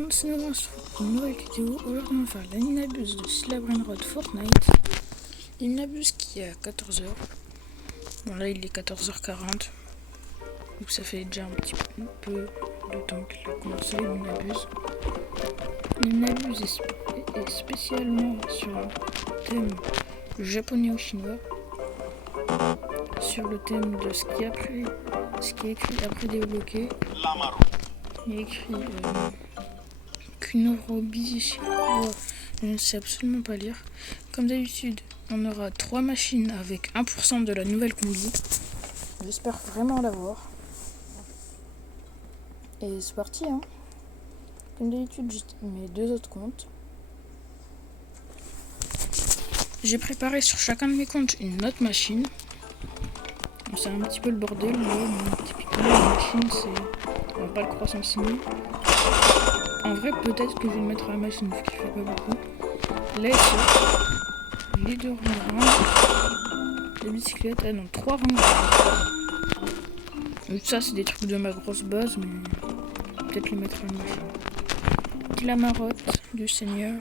tout le monde, c'est Nolan pour une nouvelle vidéo. Aujourd'hui on va faire l'Inabuse de Sylla Brainrot Fortnite. L'Inabuse qui est à 14h. Bon là il est 14h40. Donc ça fait déjà un petit peu de temps qu'il a commencé l'Inabuse. L'Inabuse est spécialement sur un thème japonais ou chinois. Sur le thème de ce qui est écrit après débloqué. Il est écrit Kunorobi, je ne sais absolument pas lire. Comme d'habitude, on aura 3 machines avec 1% de la nouvelle combi. J'espère vraiment l'avoir. Et c'est parti, hein. Comme d'habitude, j'ai mes 2 autres comptes. J'ai préparé sur chacun de mes comptes une autre machine. C'est un petit peu le bordel, mais typiquement la machine, on va pas le croire sans signe. En vrai, peut-être que je vais le mettre à la machine, vu qu'il fait pas beaucoup. Là, les 2 rangs, les bicyclettes, ah non, 3 rangs. Ça, c'est des trucs de ma grosse base, mais peut-être les mettre à la machine. La marotte du seigneur.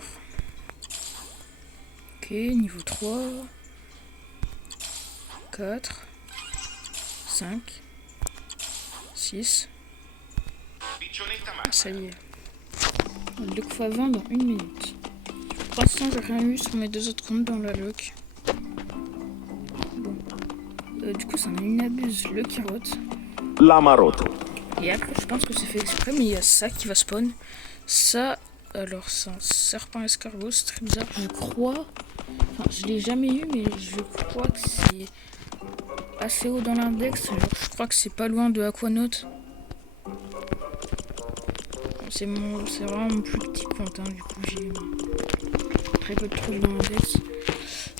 Ok, niveau 3. 4. 5. 6. Ça y est. Le coup à 20 dans 1 minute. Pour l'instant, j'ai rien eu sur mes 2 autres comptes dans la loc. Bon. Du coup, ça en a une abuse, le carotte. La marotte. Et après, je pense que c'est fait exprès, mais il y a ça qui va spawn. Ça, alors, c'est un serpent escargot, c'est très bizarre. Je crois. Enfin, je l'ai jamais eu, mais je crois que c'est assez haut dans l'index. Je crois que c'est pas loin de Aquanaut. C'est vraiment mon plus petit compte, hein. Du coup j'ai très peu de trucs dans l'index.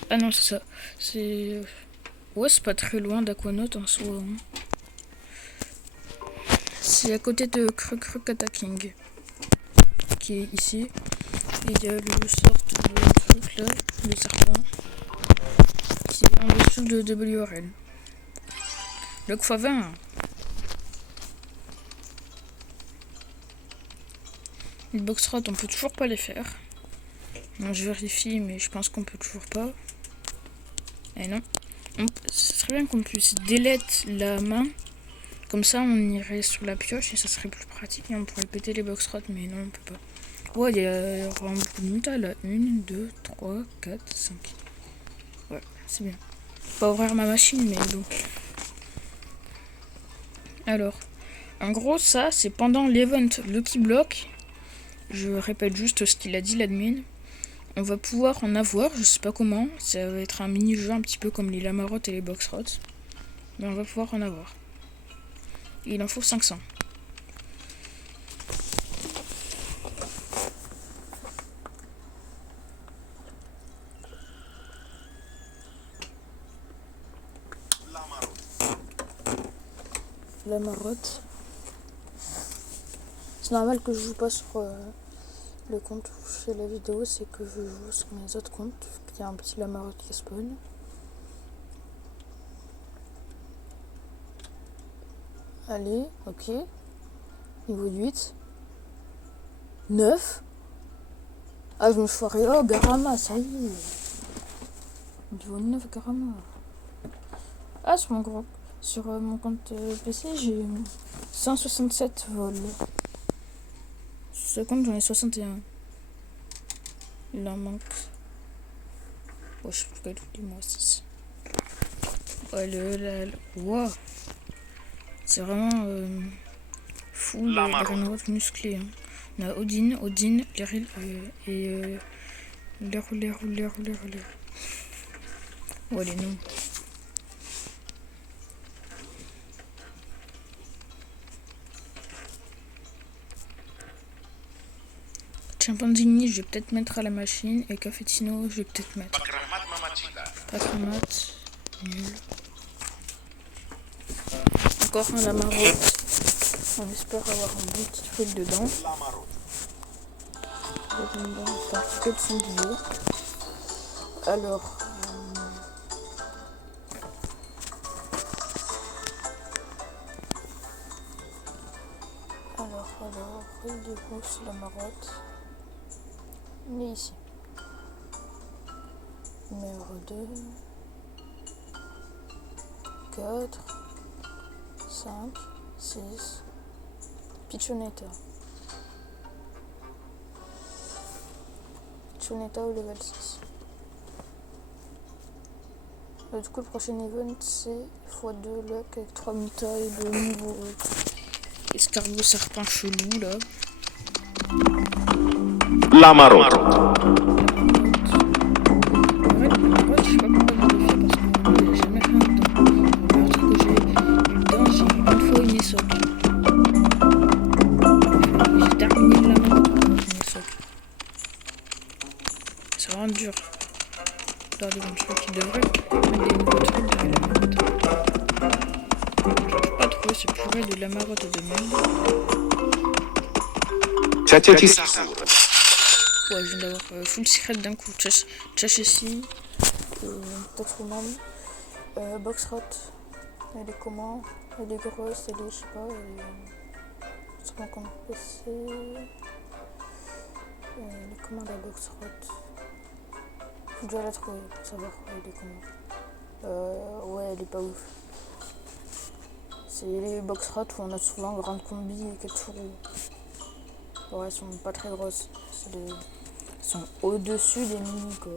Ah non, c'est ça. Ouais, c'est pas très loin d'Aquanaut en soi, hein. C'est à côté de Kata King, qui est ici. Et il y a le sorte de truc là, le serpent, qui est en dessous de WRL. Le x20. Les boxrot, on peut toujours pas les faire. Non, je vérifie, mais je pense qu'on peut toujours pas. Et non. Ce serait bien qu'on puisse delete la main. Comme ça, on irait sur la pioche et ça serait plus pratique. Et on pourrait péter les boxrot, mais non, on peut pas. Ouais, il y a vraiment beaucoup de mutas là. 1, 2, 3, 4, 5. Ouais, c'est bien. Pas ouvrir ma machine, mais bon. Alors, en gros, ça, c'est pendant l'event Lucky Block. Je répète juste ce qu'il a dit, l'admin. On va pouvoir en avoir, je sais pas comment. Ça va être un mini-jeu un petit peu comme les lamarottes et les boxrots. Mais on va pouvoir en avoir. Et il en faut 500. La marotte. C'est normal que je joue pas sur le compte où je fais la vidéo, c'est que je joue sur mes autres comptes. Il y a un petit lamarotte qui spawn. Allez, ok. Niveau 8. 9. Ah, je me suis foiré. Oh, Garama, ça y est. Niveau 9, Garama. Ah, sur mon groupe. Sur mon compte PC, j'ai 167 vols. Sur ce compte, j'en ai 61. Il en manque. Oh, je sais plus tous les mois, 6. Ouais, wow. C'est vraiment fou le Brainrot musclé. Hein. On a Odin, Leril et Ler. Ouais, les noms. Chimpanzini, je vais peut-être mettre à la machine. Et Cafetino, je vais peut-être mettre. Pakramat, nul. Encore un lamarotte. On espère avoir un bon petit truc dedans. C'est un petit peu de sanglier. Alors. Alors, regardez. Du coup, c'est la marotte. Il est ici. Numéro 2. 4. 5. 6. Pichonetta. Pichonetta au level 6. Du coup, le prochain event, c'est x2 luck avec 3 mutailles de niveau escargot serpent chelou là. La marotte. En fait, la marotte, je sais pas pourquoi je l'ai fait parce que j'ai jamais fait un dedans. Le meilleur truc que j'ai eu dedans, j'ai eu une fois une ESOC. J'ai terminé la marotte pour une ESOC. C'est vraiment dur. Dans les bons trucs qui devraient mettre des nouveaux trucs dans la marotte. J'arrive pas à trouver ce purée de la marotte de merde. Ouais, je viens d'avoir full secret d'un coup. Chachessi, Tatsuman, Boxrot, elle est comment? Elle est grosse, elle est, je sais pas, elle est. C'est comment PC. Elle est comment la Boxrot? Faut déjà la trouver pour savoir elle est comment. Ouais, elle est pas ouf. C'est les Boxrot où on a souvent grande combi et Katsuru. Ouais, elles sont pas très grosses. Elles sont au-dessus des mini quoi.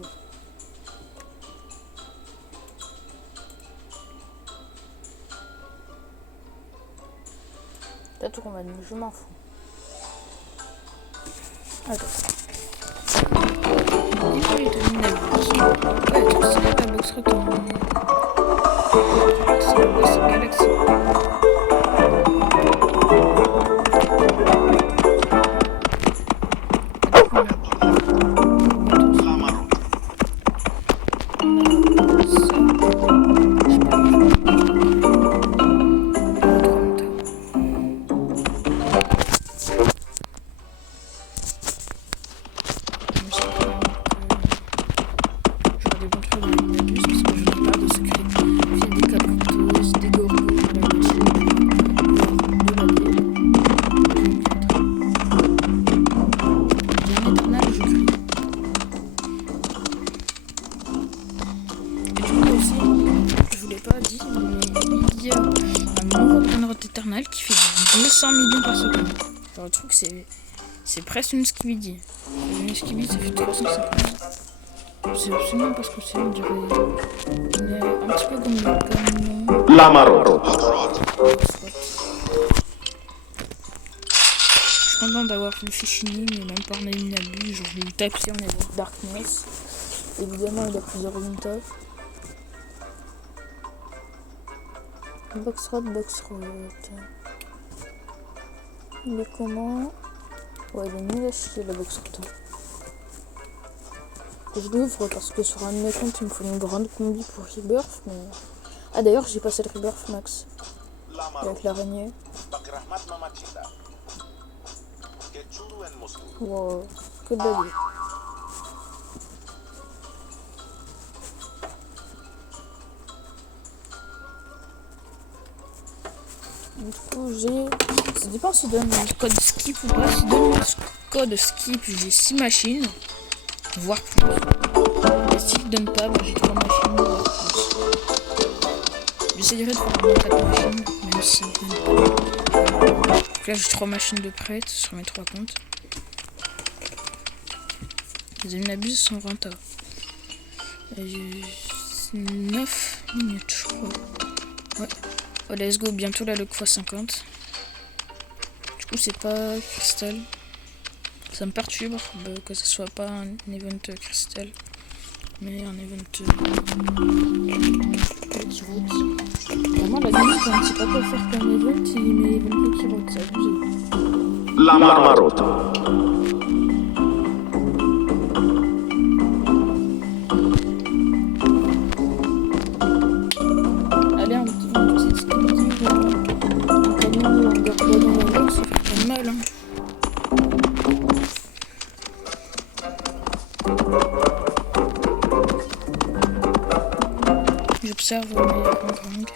Peut-être qu'on va je m'en fous. Attends. Il est de Nabus. Ouais, trop stylé la box retourne. C'est Galaxy. Qui fait 200 millions par seconde. Alors, le truc, c'est presque une Skibidi. Une Skibidi, ça fait 350. C'est absolument pas ce que c'est. On dirait. On est un petit peu comme La marotte. Je suis content d'avoir le Fichini, mais même pas en une abus. Genre, j'ai eu Type C, on est dans Darkness. Évidemment, il a plusieurs Unita. Boxrot. Il est comment? Ouais, il est nul à chier la Boxrot. Je l'ouvre parce que sur un de mes comptes, il me faut une grande combi pour Rebirth. Mais... Ah, d'ailleurs, j'ai passé le Rebirth Max. Avec l'araignée. Wow, que de la vie. Du coup, ça dépend s'il donne un code skip ou pas. S'il donne un code skip, j'ai 6 machines, voire plus. Et s'il donne pas, bah, j'ai 3 machines, voire plus. J'essaierai de faire 4 machines, même si il donne pas. Donc là, j'ai 3 machines de prête sur mes 3 comptes. Les Unabus sont rentables. J'ai 9 minutes, je crois. Ouais. Oh, let's go, bientôt la log x50. Du coup, c'est pas cristal. Ça me perturbe que ce soit pas un event cristal, mais un event Lucky Road. Vraiment, la limite, quand on sait pas quoi faire comme event, il met event Lucky Road, c'est abusé. La marotte. Allez, un petit skibidi, un camion ou un garde dans la log, ça fait pas mal, hein. J'observe le meilleur gang.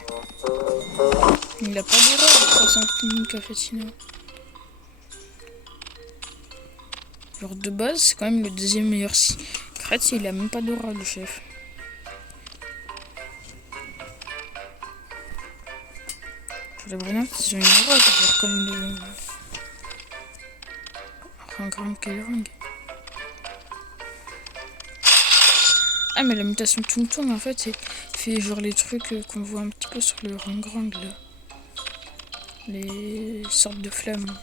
Il a pas d'erreur, 300 000 cafetinos. Genre de base, c'est quand même le deuxième meilleur secret, il a même pas d'aura le chef. Les Brainottes, ils ont une aura, genre comme le... Ringrang Kellerang. Ah mais la mutation Tung Tung en fait, c'est fait genre les trucs qu'on voit un petit peu sur le Ringrang là. Les sortes de flammes.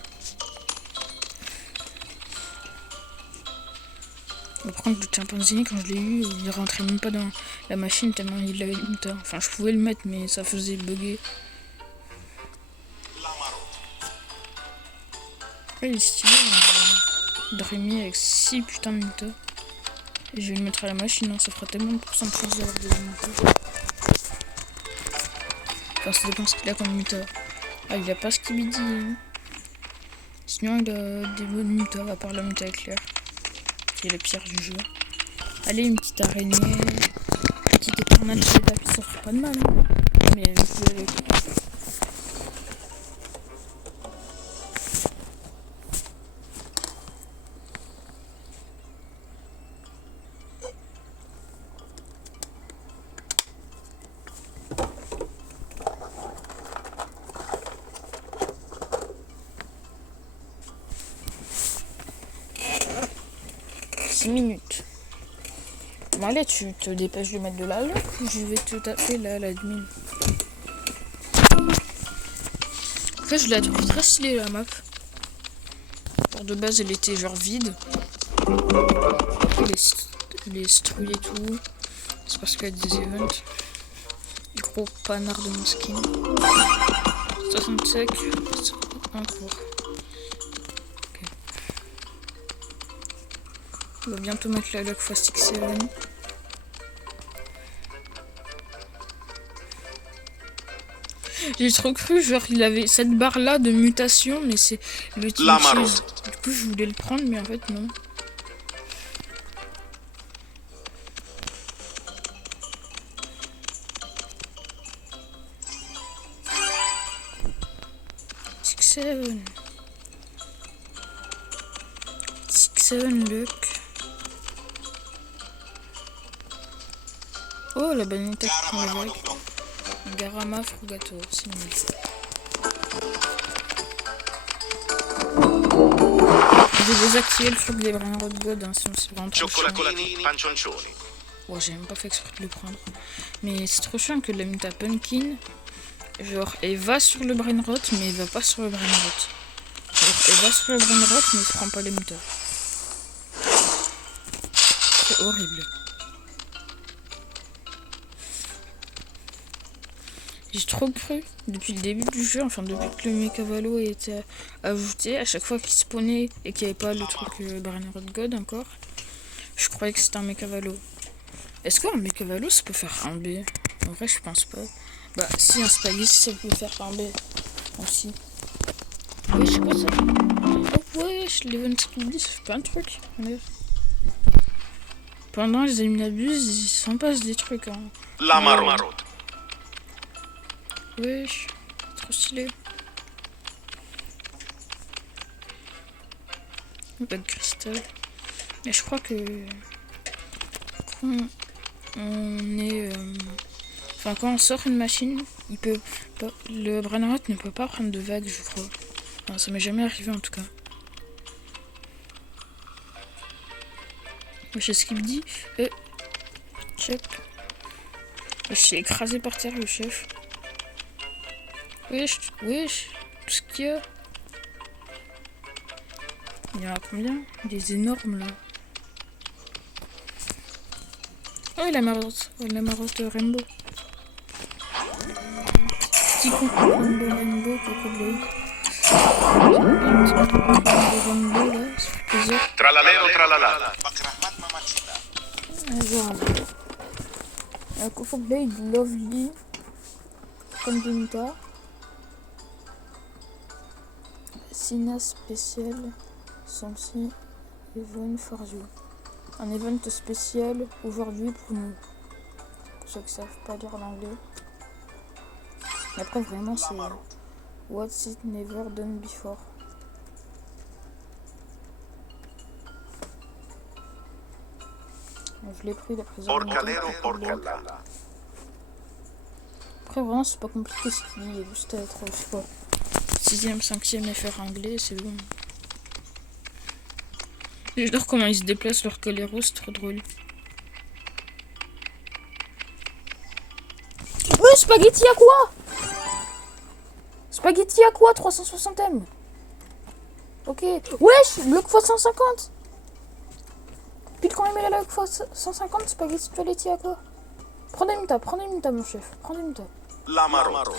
Par contre, le chimpanzé, quand je l'ai eu, il rentrait même pas dans la machine tellement il avait le muta. Enfin, je pouvais le mettre, mais ça faisait bugger. Ouais, il est stylé, Dreamy avec 6 putains de muta. Et je vais le mettre à la machine, hein, ça fera tellement de pourcentage d'avoir des muta. Enfin, ça dépend ce qu'il a comme muta. Ah, il a pas ce qu'il me dit. Hein. Sinon, il a des bonnes muta, à part la muta éclair. Qui est la pire du jeu. Allez, une petite araignée. Petite éternelle de tapis, ça ferait pas de mal. Hein. Mais avec le... minutes. Bon allez, tu te dépêches de mettre de la lampe, je vais te taper là, la demi. En fait, je la trouve très stylée la map. Pour de base, elle était genre vide. Les strouilles et tout. C'est parce qu'il y a des events. Gros panard de mon skin. 60 sec. En cours. On va bientôt mettre la lock x 7. J'ai trop cru, genre il avait cette barre là de mutation, mais c'est le team cheese. Du coup je voulais le prendre, mais en fait non. Six Seven look. Oh la banette qui prend le bac. Garama Frugato, c'est nul. J'ai désactivé le truc des Brainrot God, hein, sinon c'est vraiment trop chiant. Ouais, j'ai même pas fait exprès de le prendre. Mais c'est trop chiant que la muta Pumpkin, genre, elle va sur le Brainrot, mais elle va pas sur le Brainrot. Genre, elle va sur le Brainrot, mais elle prend pas les mutas. C'est horrible. J'ai trop cru, depuis le début du jeu, enfin depuis que le Mekavalo a été ajouté, à chaque fois qu'il spawnait et qu'il n'y avait pas le truc Brainrot God encore, je croyais que c'était un Mekavalo. Est-ce qu'un Mekavalo ça peut faire un B? En vrai je pense pas. Bah si un Spaghetti ça peut faire un B aussi. Oui je sais pas ça. Oh wesh, l'event Spaghetti ça fait plein de trucs. Pendant les Aminabus ils s'en passent des trucs hein. La marotte. Wesh, trop stylé. Pas de cristal. Mais je crois que quand on est... Enfin quand on sort une machine, il peut pas... le Brainrot ne peut pas prendre de vagues je crois. Enfin, ça m'est jamais arrivé en tout cas. Je sais ce qu'il me dit. Check. Je suis écrasé par terre le chef. Wesh, wesh, tout ce qu'il y a. Il y en a combien? Des énormes là. Oh la marotte Rainbow. Petit coucou Rainbow, Coco Blade. Rainbow là, ça fait plaisir. Tralalero tralala. Voilà. Coco Blade, Lovely. Comme des mutas. Sina spécial, Samsi, event for you. Un event spécial aujourd'hui pour nous. Pour ceux qui savent pas lire l'anglais. Et après vraiment c'est What's it never done before. Je l'ai pris d'après Porcalero, porcalla. Après, vraiment, c'est pas compliqué ce qu'il y a juste à être, je sais pas, 6ème, 5ème FR anglais, c'est bon. J'adore comment ils se déplacent leur Calero, c'est trop drôle. Spaghetti à quoi? Spaghetti à quoi? 360M. Ok. Wesh, bloc x 150. Pile quand même il a la x 150, spaghetti toiletti à quoi? Prends des mutas, mon chef. Prends des mutas. La Marot.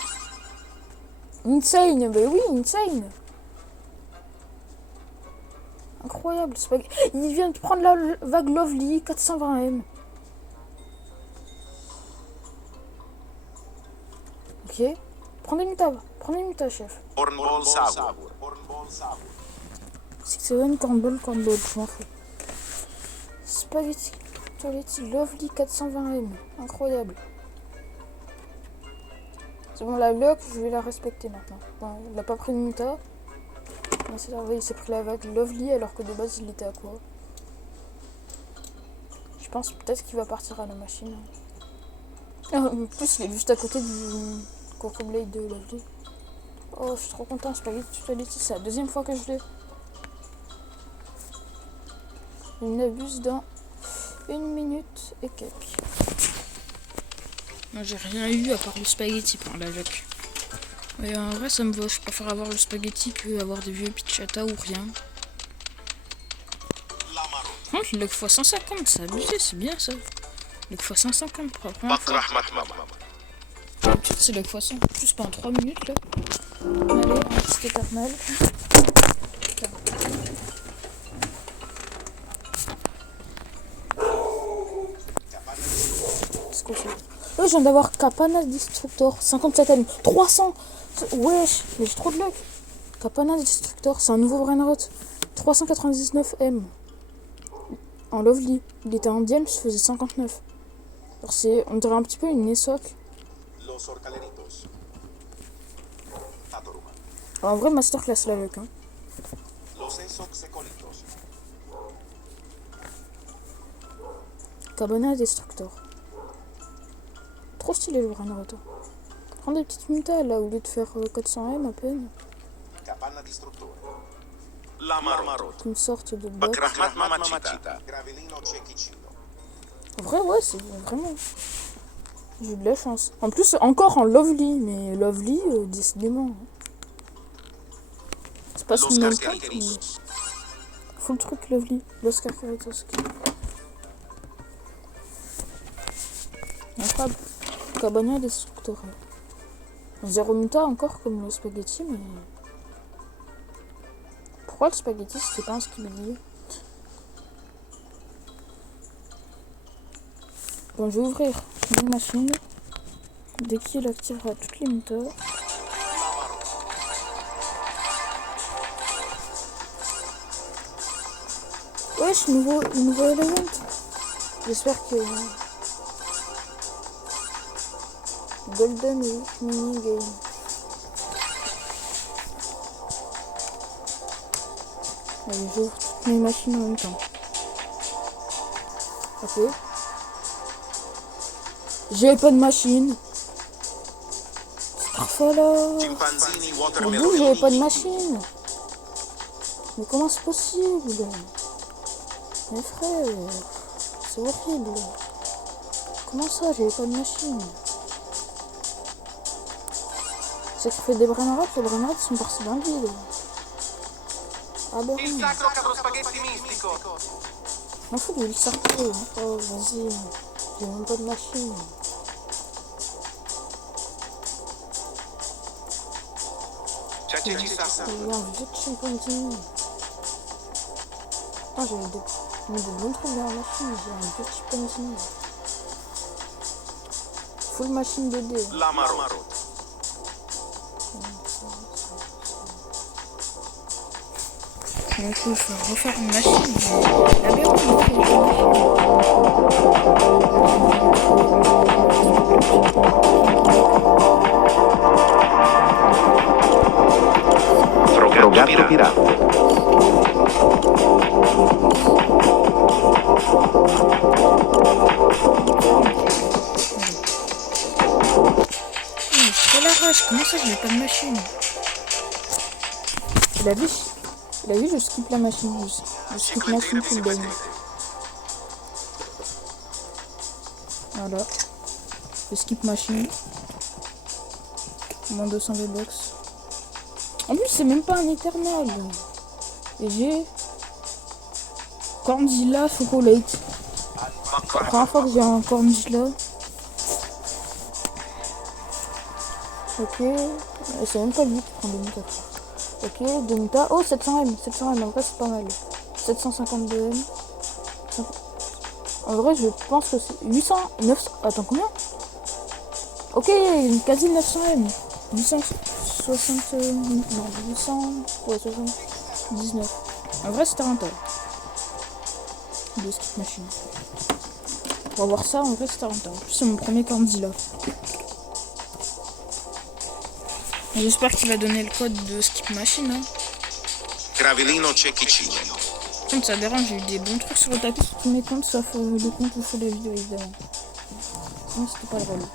Insane, bah oui, insane. Incroyable, spaghetti. Il vient de prendre la vague Lovely 420M. Ok. Prends des mutas, chef. Cornball sour. 6-7, cornball, je m'en fous. Spaghetti toiletti Lovely 420M. Incroyable. C'est bon, la lock, je vais la respecter maintenant. Bon, il n'a pas pris de muta. Il s'est pris la vague Lovely alors que de base il était à quoi? Je pense peut-être qu'il va partir à la machine. En plus, il est juste à côté du Coco Blade de Lovely. Oh, je suis trop content, Spaghetti toiletti, c'est la deuxième fois que je l'ai. Il n'abuse dans 1 minute et quelques. Moi j'ai rien eu à part le spaghetti pour la lock. Mais en vrai ça me va, je préfère avoir le spaghetti que avoir des vieux pichata ou rien. Oh, le lock x 150, c'est abusé, c'est bien ça. Le x 150 pour la première fois. D'habitude c'est le x 100, juste pendant 3 minutes là. Allez, un petit éternel. Ouais, je viens d'avoir Kapana Destructor 57M 300. Wesh, mais j'ai trop de luck. Kapana Destructor, c'est un nouveau Brainrot 399M en Lovely. Il était en Diams, je faisais 59. Alors c'est, on dirait un petit peu une Nesoc. En vrai, masterclass la luck. Hein. Kapana Destructor. Trop stylé le Brainrot. Prends des petites mutas là au lieu de faire 400M à peine. Une sorte de bot. En vrai, ouais, c'est vraiment. J'ai eu de la chance. En plus, encore en Lovely, mais Lovely, décidément. C'est pas son nom de compte, mais. Faut le truc Lovely. Los Carcaritos. Incroyable. Cabana Destructor. 0 muta encore comme le spaghetti, mais. Pourquoi le spaghetti c'était pas un skibidi? Bon, je vais ouvrir une machine. Dès qu'il activera toutes les mutas. Wesh, nouveau event. J'espère que. Golden Week Mini Game. Allez, j'ouvre toutes mes machines en même temps. Ok. J'ai pas de machine. C'est parfait là. Mais d'où j'avais pas de machine? Mais comment c'est possible? Mes frères, c'est horrible. Comment ça, j'avais pas de machine? C'est que je fais des Brainrots, les Brainrots sont partis dans le vide. Ah bah oui. Je m'en fous de le sortir. Oh vas-y, j'ai même pas de machine. J'ai un vieux chimpanzé. Attends, j'avais des bons trucs dans la machine, j'ai un vieux chimpanzé. Full machine 2D. La Marot. Donc il faut refaire une machine. La bien Drogato pirata. wesh, comment ça j'ai pas de machine? Il a vu, je skip la machine. Je skip machine full game. Voilà. Je skip machine. Moins 200 V-Bucks. En plus, c'est même pas un éternel. Et j'ai Cornzilla Chocolate. C'est la première fois que j'ai un Cornzilla. Ok. C'est même pas lui qui prend des mutas. Ok, des mutas. Oh, 700M. 700M, en vrai, c'est pas mal. 752M. En vrai, je pense que c'est 800, 900. Attends, combien? Ok, quasi 900M. 860. Non, 800. Ouais, 79. En vrai, c'était rentable. De skip machine. On va voir ça, en vrai, c'était rentable. C'est mon premier Cornzilla. J'espère qu'il va donner le code de skip machine. Hein. Gravellino Cecchicino. Comme ça dérange, j'ai eu des bons trucs sur le tapis sur tous mes comptes, sauf le compte où je fais les vidéos, évidemment. Sinon, c'était pas le relais.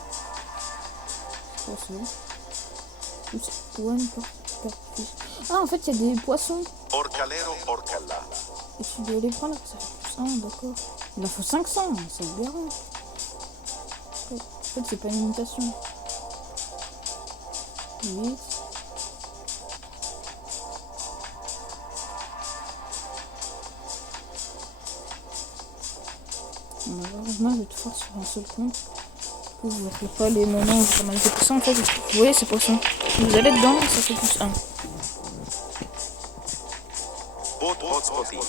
C'est quoi ça? One per fish. Ah, en fait, il y a des poissons. Orcalero Orcalla. Et tu dois les prendre, ça fait plus 1, d'accord. Il en faut 500, c'est aberrant. En fait, c'est pas une imitation. 8. Malheureusement, je vais tout faire sur un seul compte. Vous ne verrez pas les moments où j'ai mal de poissons. En fait, vous voyez ces poissons. Vous allez dedans, ça fait plus 1. Bot Hotspotini.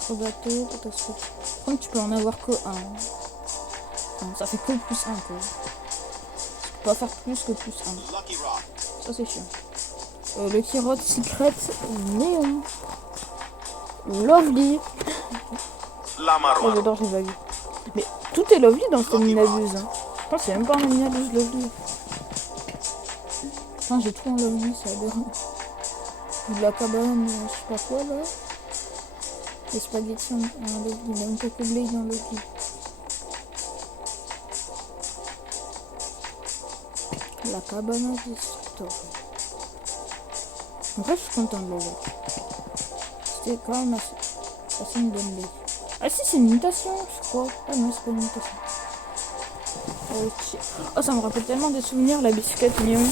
Trop bateau, potoscope. Comme tu peux en avoir que 1. Enfin, ça fait que plus 1 quoi. Tu peux pas faire plus que plus 1. Ça c'est chiant. Le Kirot Secret Néon. Lovely. La Oh, Marmaro. j'adore les vagues. Mais tout est lovely dans cette minabuse. Hein. Je pense que c'est même pas un minabuse lovely. Putain, j'ai tout en lovely, c'est aberrant. De la cabane, je sais pas quoi là. Les spaghettis en lovely, même Coco Blade en lovely. La cabane destructor. En vrai, je suis content de le voir. C'était quand même assez une bonne idée. Ah si, c'est une mutation, je crois. Ah non, c'est pas une mutation. Ok. Oh, ça me rappelle tellement des souvenirs, la bicyclette néon.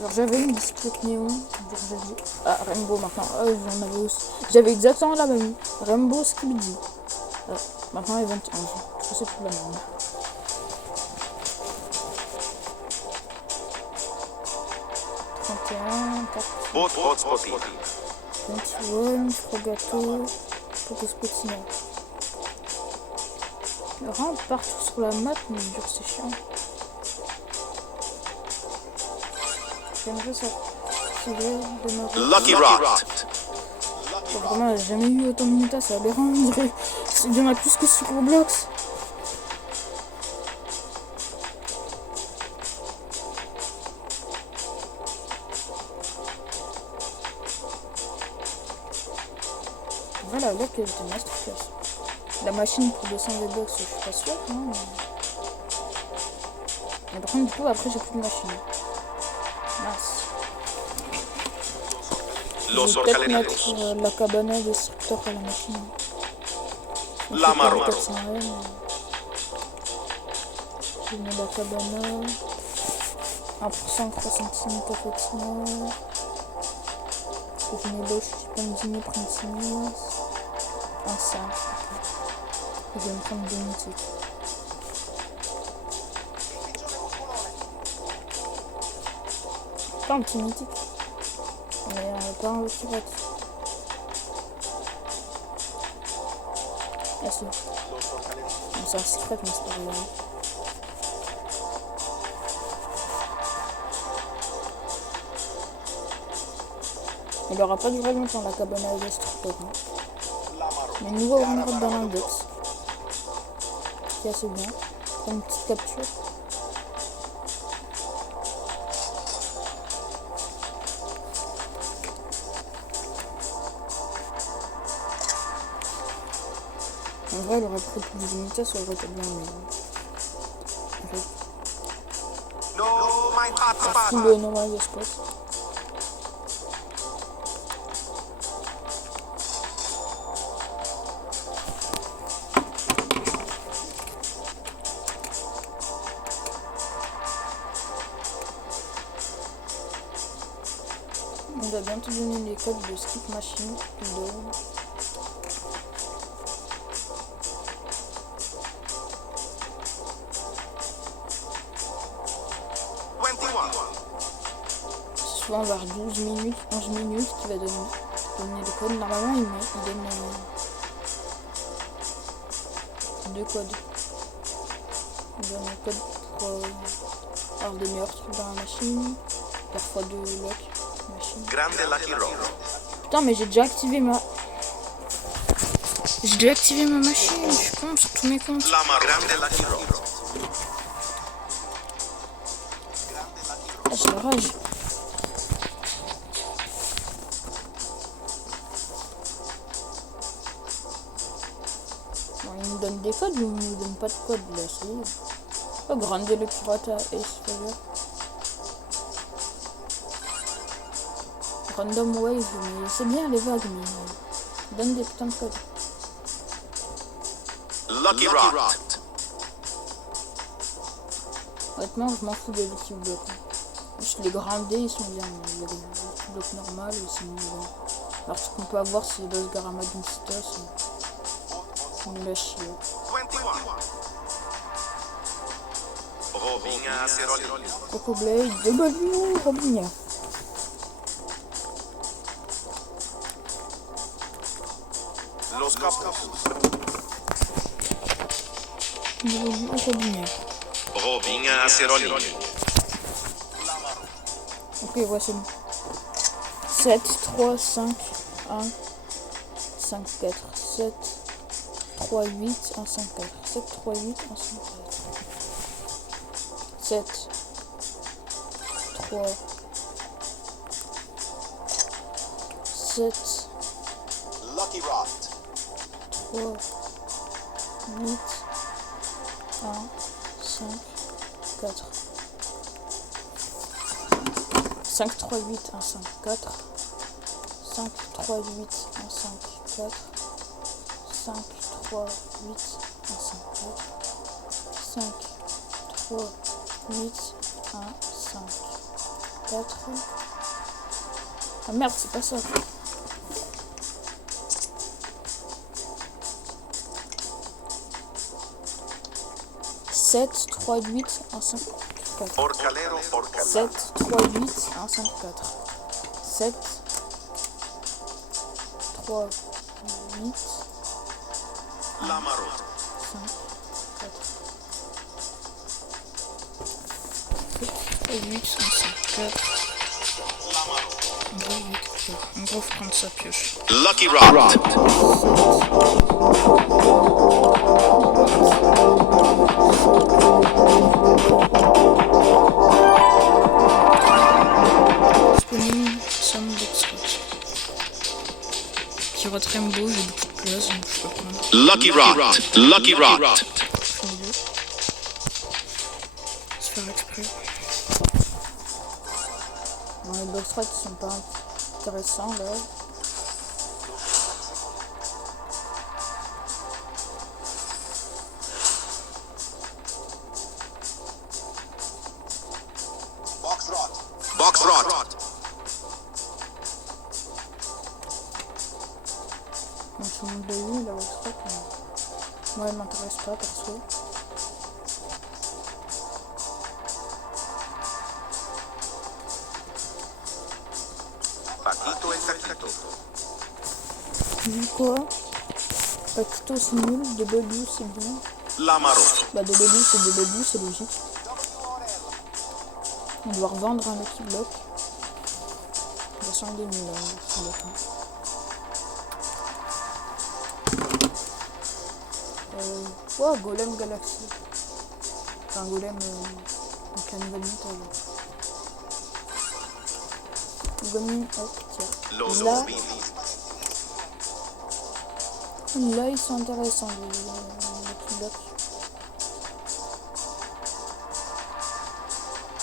Genre, j'avais une bicyclette néon. Ah, Rainbow maintenant. Ah, j'en avais aussi. J'avais exactement la même. Rainbow Skibidi. Ah, maintenant, elle est 21. Je sais plus la même. Bot Hotspotini. 21, Frogato, Potospotina. Le rang partout sur la map, mais dur, c'est chiant. J'aimerais ça. Lucky Rock. Vraiment, j'ai jamais eu autant de mutas, c'est aberrant. Il y en a plus que sur Roblox. Voilà, là que j'étais masterclass. La machine pour 200 V-Bucks, je suis pas sûre. Non. Mais par contre, du coup, après, j'ai plus de machine. Mince. Los Je vais peut-être Orcaleritos. mettre la cabana destructeur à la machine. La Marmaro. Je mets la cabana. 1% 3 cm effectivement. Je mets l'eau, je peux me dîner principalement. Un 5. Je vais me prendre 2 mythiques. Pas un petit mythique. Mais pas un petit rat. Ah si. Bon, c'est un secret mais c'est pas grave. Il aura pas duré longtemps la cabana à destructeur. Hein. Mais nouveau Emerald dans l'index. Qui est assez bien. Pour une petite capture. En vrai, il aurait pris plus d'unités, ça aurait été bien, mais... No hotspot. Full normal de spot. On va bientôt donner les codes de skip machine. Souvent vers 12 minutes, 11 minutes qui va donner le code. Normalement il donne deux codes. Il donne un code pour avoir des meilleurs trucs dans la machine, parfois deux locks machine. Grande Lucky Rock. Putain mais j'ai déjà activé ma machine, je suis con sur tous mes comptes. Grande Lucky Rock. Ah, j'ai la rage. Il nous donne des codes, mais il nous donne pas de code là, c'est oh, grande le pirate à Ace Fire. Random wave, mais c'est bien les vagues, mais donne des putains de codes. Lucky Rock. Honnêtement, je m'en fous des petits blocs. Juste les grandés, ils sont bien. Les petits blocs normaux, ils sont bien. Alors ce qu'on peut avoir, c'est les Dos Garama d'Incita, c'est nul à chier. 21. Robinha Aceroli. Coco Blade, W, Robinha. Los Capos. W, Robinha. Robinha Aceroli. Ok, voici bon. 7, 3, 5, 1, 5, 4, 7, 3, 8, 1, 5, 4. 7, 3, 8, 1, 5, 4. 7, 3, 7, Lucky Rock. 3, 8, 1, 5, 4. 5, 3, 8, 1, 5, 4. 5, 3, 8, 1, 5, 4. 5, 3, 8, 1, 5, 4. 5, 3, 8, 1, 5, 4. Ah merde, c'est pas ça. Sept, 3, 8, 1, 5, 4. Orcalero, Orcalero. 7, 3, 8, 1, 5, 4. 7, 3, 8, La Marot. 5, 4. 7, 3, 8, 1, 5, 4. En gros, faut prendre sa pioche. Lucky Rock. Disponible, somme d'exploit. Pirate Rainbow, j'ai beaucoup de place, donc je peux prendre. Lucky Rock. Lucky Rock. Je les deux. Se faire exprès. Bon, les box rats sont pas intéressants là. Box Rot. Donc tout le monde l'a eu, la box rat, mais moi elle m'intéresse pas perso. Paquito et Taquito. Vu quoi? Paquito c'est nul, W c'est bien. La Marot. Bah W c'est logique. On doit revendre un Lucky Block. De toute façon il est nul hein, Lucky Block. Oh, Golem Galaxy. Enfin, Golem avec la nouvelle méthode. Golem, hop, tiens. Los Là, Orbili. là, ils sont intéressants, les Lucky Blocks.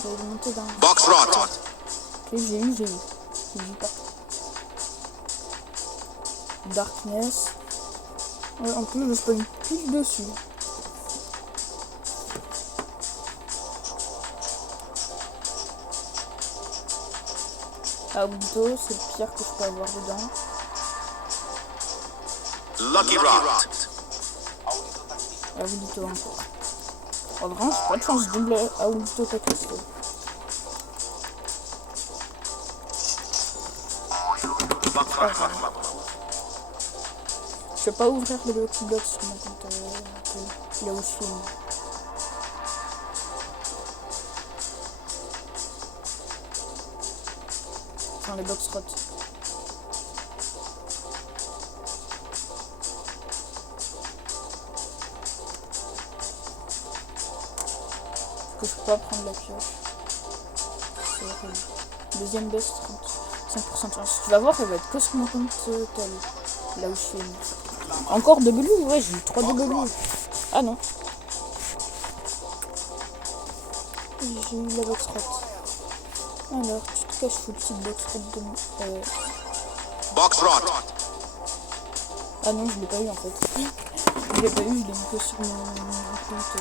j'essaie de monter d'un... Box rot. Ok, j'ai eu. J'ai vu partout. Darkness. Ouais, en plus, je spawn plus dessus. Auto, c'est le pire que je peux avoir dedans. Lucky rot. Audito encore. En vrai, j'ai pas de chance de double Audito Takastel. Je vais pas ouvrir le Lucky Block sur mon compte là où je filme. Enfin, les box rot. Que je peux pas prendre la pioche. C'est horrible. Deuxième best, 5% de chance. Tu vas voir, elle va être que sur mon compte tel. Là où je filme. Encore W? Ouais, j'ai eu 3 W. Ah non. J'ai eu la box rot. Alors, tu te caches sous le petit box rot de moi. Box rot. Ah non, je l'ai pas eu en fait. Je l'ai pas eu, je l'ai mis que sur mon compte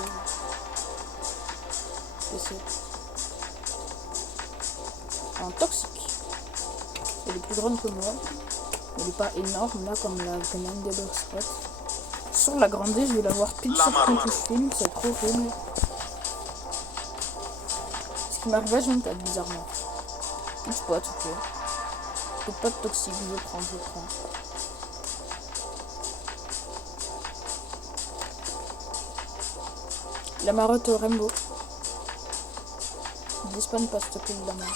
PC. Un toxique. Elle est plus grande que moi. Elle est pas énorme là comme la canine des box rot. Sur la grande, je vais l'avoir pile sur quand je filme, c'est trop horrible. Ce qui m'arrive à Junta bizarrement. Pitch pot, ok. Pitch pot toxique, je prends. La marotte au Rainbow. Despawn pas s'il te plaît, évidemment.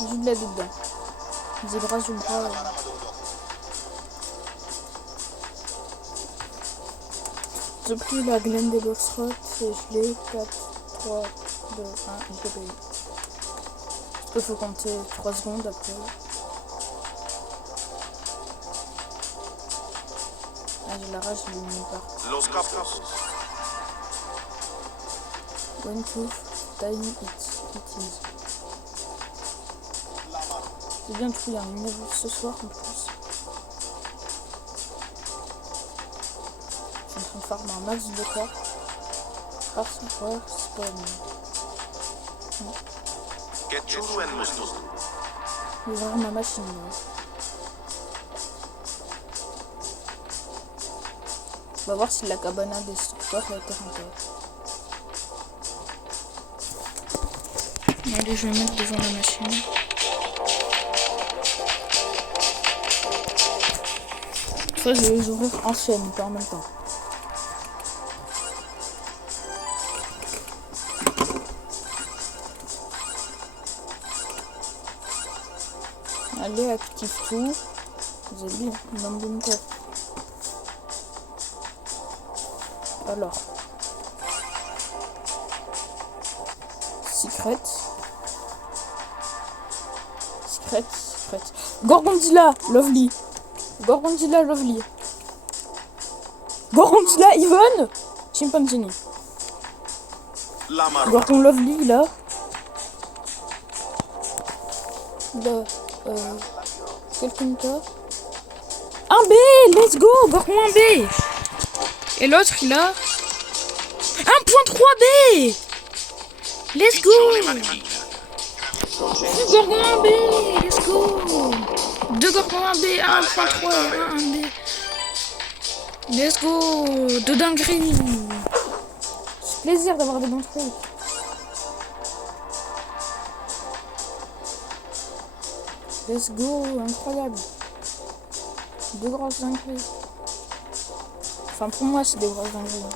J'ai de la vie dedans. Zebra, Zubra. J'ai pris la Glen des box rot et je l'ai 4, 3, 2, 1 et je l'ai payé. Il faut compter 3 secondes après. Ah, j'ai la rage, je l'ai mis par. Los capos. One proof, tiny it is. C'est bien trouvé un numéro ce soir en plus. Je suis en train de farmer un max de corps. Rare spawn. Get churu en musto. Je vais ouvrir ma machine là. On va voir si la cabana destructeur a été rentable. Allez, je vais me mettre devant la machine. Cette fois, je vais les ouvrir en chaîne, pas en même temps. Allez, active tout. Vous avez bien, nombre de micro. Alors. Secret. Gorgonzilla, Lovely. Gorgonzilla, Yvonne. Chimpanzini. Lama rot. Gorgon Lovely, là. Là. Quelqu'un d'autre. Un B, let's go, Gorgon 1 B. Et l'autre, il a 1.3 B. Let's go. Gorgon 1 B, let's go. 2 Gorgon 1 B, 1.3 et 1 B. Let's go, de dinguerie. C'est plaisir d'avoir des bons trucs. Let's go, incroyable. 2 grosses dingueries. Enfin, pour moi, c'est des grosses dingueries.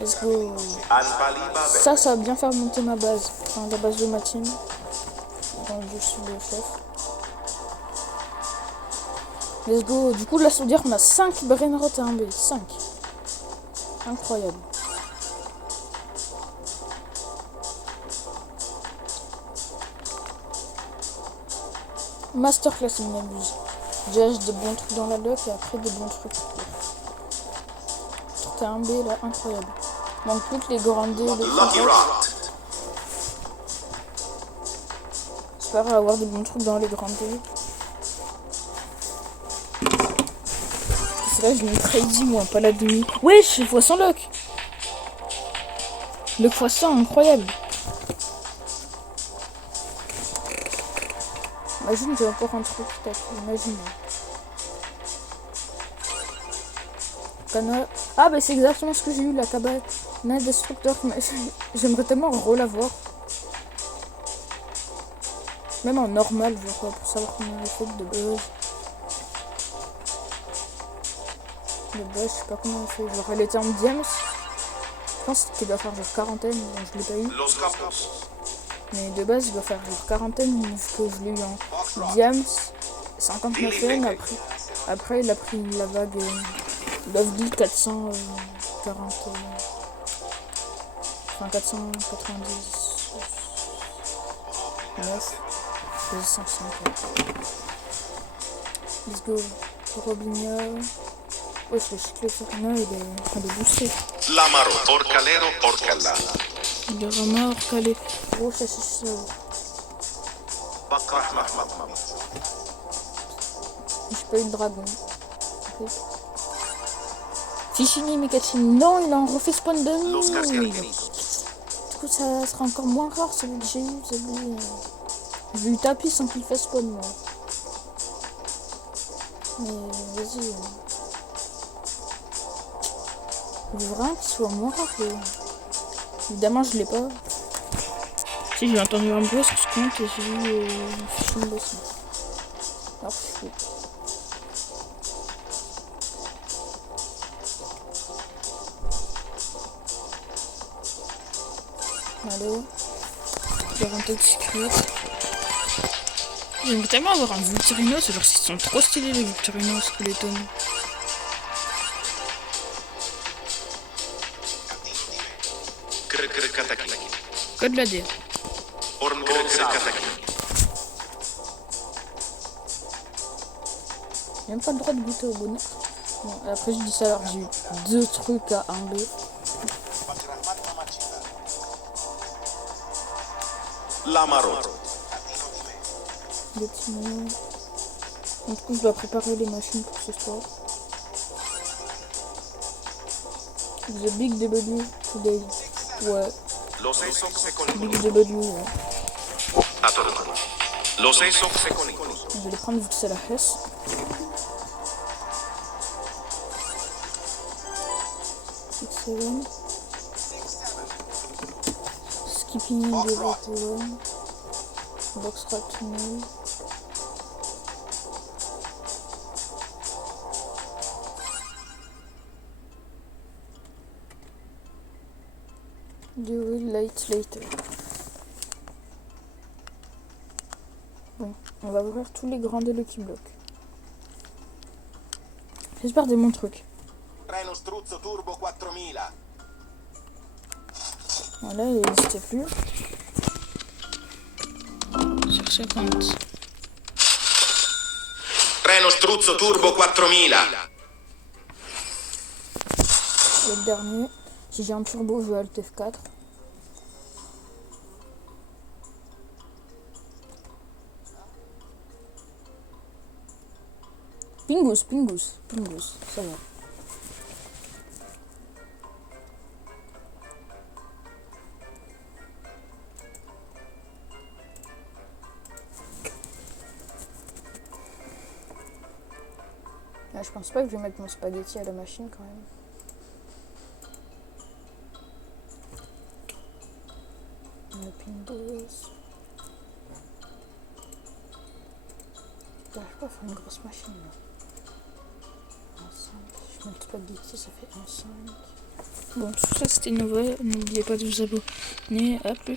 Let's go. Ça va bien faire monter ma base. Enfin, la base de ma team. Donc, je suis le chef. Let's go. Du coup, là, ça veut dire qu'on a 5 Brainrot et 1 B. 5. Incroyable. Masterclass, il m'abuse. Déjà j'ai des bons trucs dans la lock et après des bons trucs. C'était un B là incroyable. Manque plus que les grandes D, les Lucky grandes. Rot. J'espère avoir des bons trucs dans les grandes D. C'est là je mets crazy moi, pas la demi. Wesh, fois sans lock. Le fois 100, incroyable. Imagine, j'ai encore un truc, imagine. Ah bah c'est exactement ce que j'ai eu, la cabane destructeur. J'aimerais tellement l'avoir. Même en normal, genre pour savoir combien elle fait de buzz. De buzz, je sais pas comment elle fait. Genre elle était en diams. Je pense qu'il doit faire genre quarantaine, donc je l'ai pas eu. Los Campos. Mais de base, il doit faire genre quarantaine, parce que je l'ai eu en diams. 59 M, après il a pris la vague Lovely 440. Enfin 499. 505. Let's go. Robinho. Ouais, c'est le cycle Farina, il est en train de booster. Lamaro. Orcalero. Orcalla. Il est vraiment hors calé. Gros chassis. Bakrahma. J'ai pas eu de dragon. Okay. Fichini Mekachini. Non, il a en refait spawn de Los nous. Cascarinitos. Du coup, ça sera encore moins rare celui que j'ai eu. J'ai eu tapis sans qu'il fasse spawn moi. Mais vas-y. Je veux vraiment qu'il soit moins rare. Évidemment, je l'ai pas. Si, j'ai entendu un bruit sur ce compte et j'ai vu Fichini aussi. Alors, je suis. Allez, garantie de secret. J'aimerais tellement avoir un Vulturinos, alors qu'ils sont trop stylés les Vulturinos, Skeleton. Code la D. J'ai même pas le droit de goûter au bonheur. Bon, après je dis ça alors j'ai eu 2 trucs à 1B. Lamaro. Des petits menus. Donc du coup je dois préparer les machines pour ce soir. The Big W today. Ouais. Big W, ouais. Je vais les prendre vu que c'est la Hess. Seven. Skipping the right one. Box rat tunnel. Do it late later. Bon, on va ouvrir tous les grands de Lucky Block. J'espère des bons trucs. Treno Struzzo Turbo 4000. Voilà, il n'existait plus. Sur 50. Treno Struzzo Turbo 4000. Et le dernier, si j'ai un turbo, je vais Alt F4. Pingus, ça va. Là, je pense pas que je vais mettre mon spaghetti à la machine quand même. Pingus. J'arrive pas à faire une grosse machine là. 1,5. Je mets le spaghetti, ça fait 1,5. Bon, tout ça c'était Nova. N'oubliez pas de vous abonner. À plus.